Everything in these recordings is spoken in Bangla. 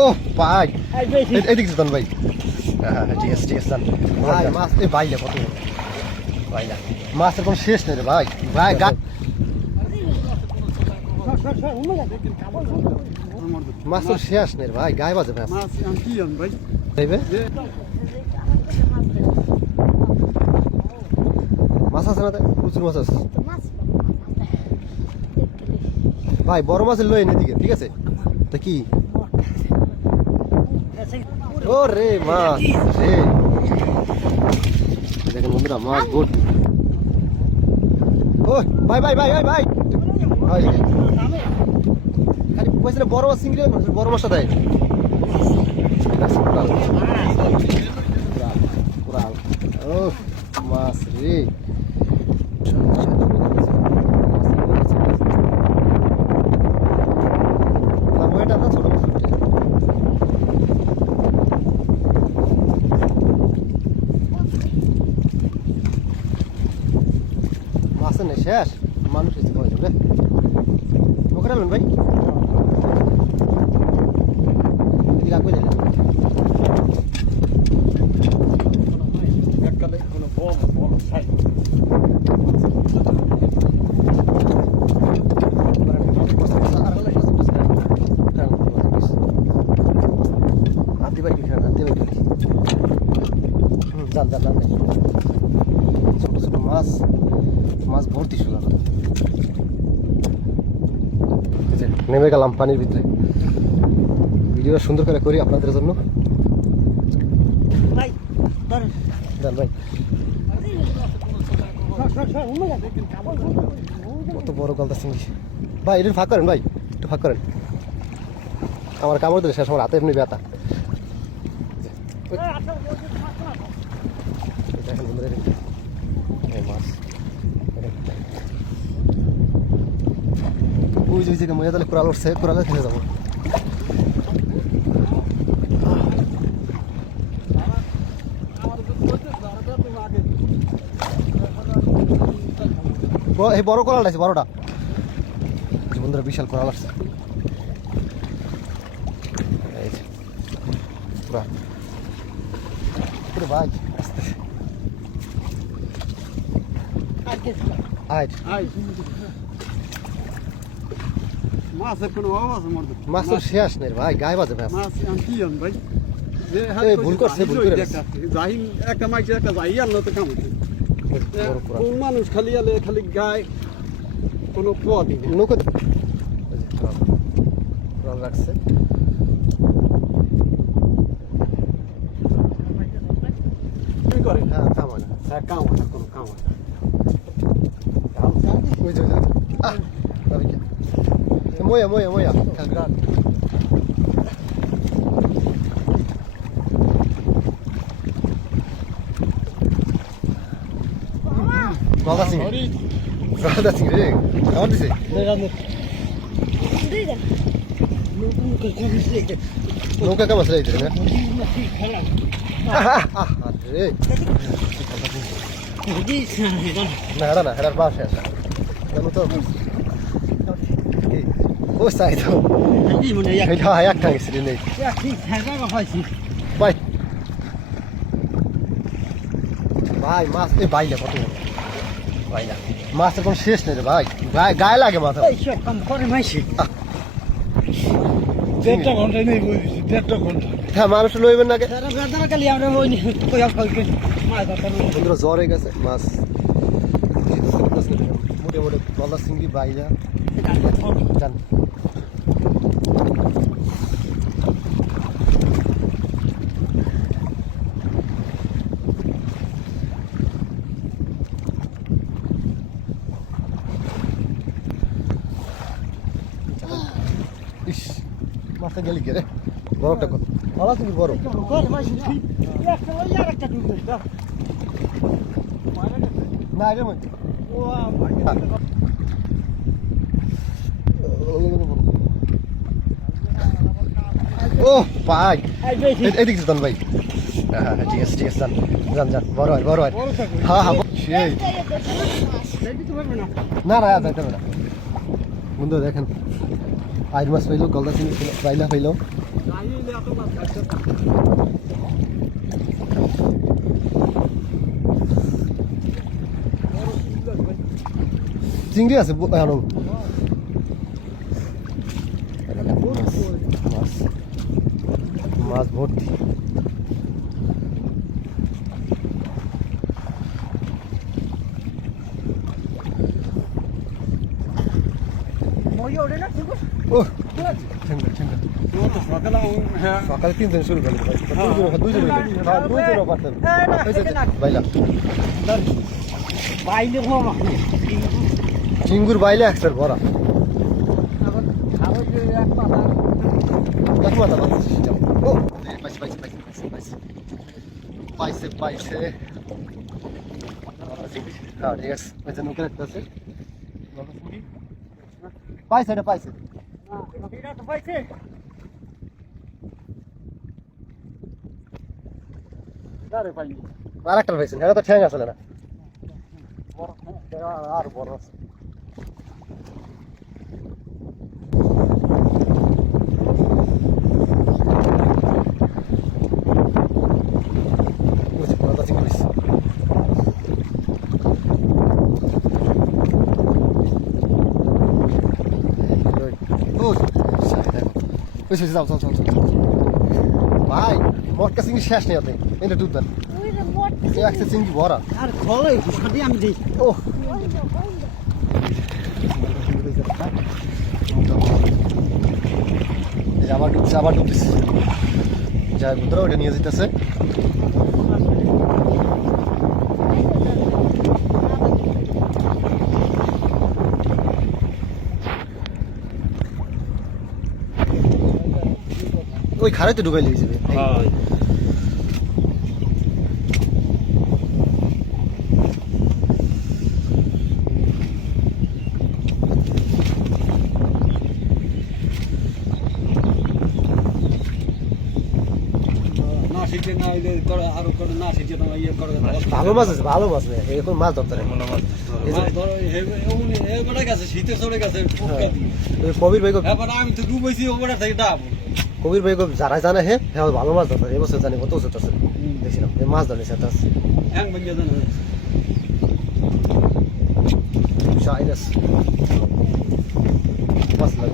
ও ভাই এদিকে যেতাম ভাই। হ্যাঁ ঠিক আছে ঠিক আছে যান ভাই। মাছ এই বাইলে কত বাইলা মাছের কোনো শেষ নেই রে ভাই। ভাই মাছ তো শেষ নেই রে ভাই, গায়ে বাজে ভাই। মাছ আছে না প্রচুর মাছ আছে ভাই। বড় মাছের লই এদিকে ঠিক আছে। তা কি ও রে মাছ রে, দেখেন বন্ধুরা মাছ গুড। ও ভাই ভাই ভাই ভাই ভাই খালি কইছিল বড় মাছ চিংড়ি, বড় মাছটা দেয়। ও মাছ রে, মাছের নেই শেষ। মানুষ এসে খাওয়া যাবে ওখানে ভাই। লাগবে না হাতি বাড়ি হাতি বাড়ি যান যান যান। ছোট ছোট মাছ, মাছ ভর্তি শুধু। নেমে গেলাম পানির ভিতরে, ভিডিও সুন্দর করে করি আপনাদের জন্য। দেন ভাই কত বড় গলদা চিংড়ি ভাই। এটা ফাঁক করেন ভাই, একটু ফাঁক করেন। আমার কামড় দিলে শেষ, আমার হাতে এমনি ব্যথা। মাছ ওই যে মজা তাহলে কোরাল উঠছে, কোরালে খেলে যাবো। এই বড় কোরাল আছে, বড়টা বন্ধুরা, বিশাল কোরাল আসছে। ভাই মাছের কোনো অভাব আছে? মাছ তো শেষ নেই ভাই, গায়ে বাজে ভাই। মাছ কি ভাই ভুল করছে, ভুল করে যাই একটা মাইছে একটা যাই আনলো তো কাম হচ্ছে। কোন মানুষ খালি আলে খালি গায়ে কোনো পদ নৌকো রাখছে। কি করে? হ্যাঁ কাম হয় না, হ্যাঁ কাম হয় না, কোনো কাম হয় না। ওই যে moya moya moya kagran Gada sing re kawan dise nunca ka masla idhar na re na herar baas hai jano to ও সাই তো এই মনে একটা একটা গেছে রে নেই ঠিক থাকা খাইছি ভাই। ভাই মাছ এই বাইলে কত বাইলা মাছের কোনো শেষ নেই রে ভাই। গায়ে লাগে মাথা। এই সব কাম করে মাইছি 1.5 ঘন্টা নেই বইছি, 1.5 ঘন্টা। হ্যাঁ মানুষ লইবেন না কে রাতারা কালি আমরা হইনি কইয়া কইকে মাছ ধরতে বন্ধুরা জ্বর হয়ে গেছে। মাছ মোটে মোটে গলদা চিংড়ি বাইলা জান। ইস মাছটা গেলি কে রে, বড়টা কত ভালো তুমি বড় না রে মধ্যে ও ভাই এদিকে যেতাম ভাই। হ্যাঁ ঠিক আছে ঠিক আছে যান যান যান। বড় হয় বড় হয়। হ্যাঁ হ্যাঁ সেই না না যাইতে হবে না। বন্ধু দেখেন আইর মাছ পাইলো, গলদা চিংড়ি বাইলা পাইলো। এলে এত মাছ খাচ্ছে চিংড়ি আছে আনো মাছ ভর্তি ও সকালে 3 জন শুরু করলেন দুইজন পারতেন বাইলা চিঙ্গুর বাইলে একসার ভরা এক মাথা পাচ্ছি ও পাইছে হ্যাঁ ঠিক আছে পাইছে নৌকা একটা আছে পাইছে এটা পাইছে আর একটা পাইছেন এটা তো ঠ্যাং আসলে না আর বড় আছে ভাই মটকা চিংড়ি শেষ নেই আপনি এটা দুধ দেন একটা চিংড়ি ভরা আর খোলে সাথে আমি দিই ও আবার ডুবতেছে যাই বন্ধুরা ওটা নিয়ে যেতেছে ওই খারাই তো ঢুকাই লেগে যাবে ভালো মাছ আছে ভালো মাছ নেই এখন মাছ ধরতে কবির ভাই আমি তো ডুবাইছি ওটা থেকে ডাব কবির ভাই যারা জানে হ্যাঁ ভালো মাছ ধরতে এবছর জানি কত ওষুধ আছে দেখছিলাম মাছ ধরে সেটা আছে হ্যাঁ ভাই জানেন শাইনাস মাছ লাগে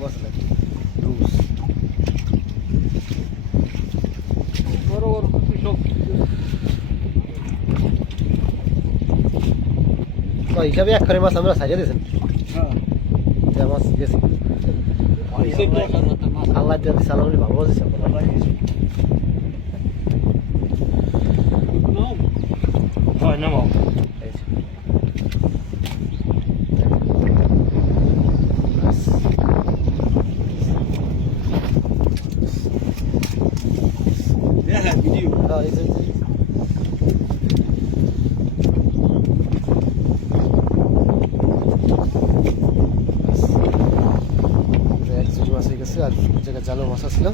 বড় বড় সব হিসাবে এক খারে মাছ আমরা সাজিয়ে দিয়েছেন হ্যাঁ মাছ গেছি আল্লাহ দিয়ে সালাম ভালো মাছ দিচ্ছে হয় না মাও হ্যাঁ ভিডিও মাছ হয়ে গেছে আর জায়গায় জালো মাছ ছিল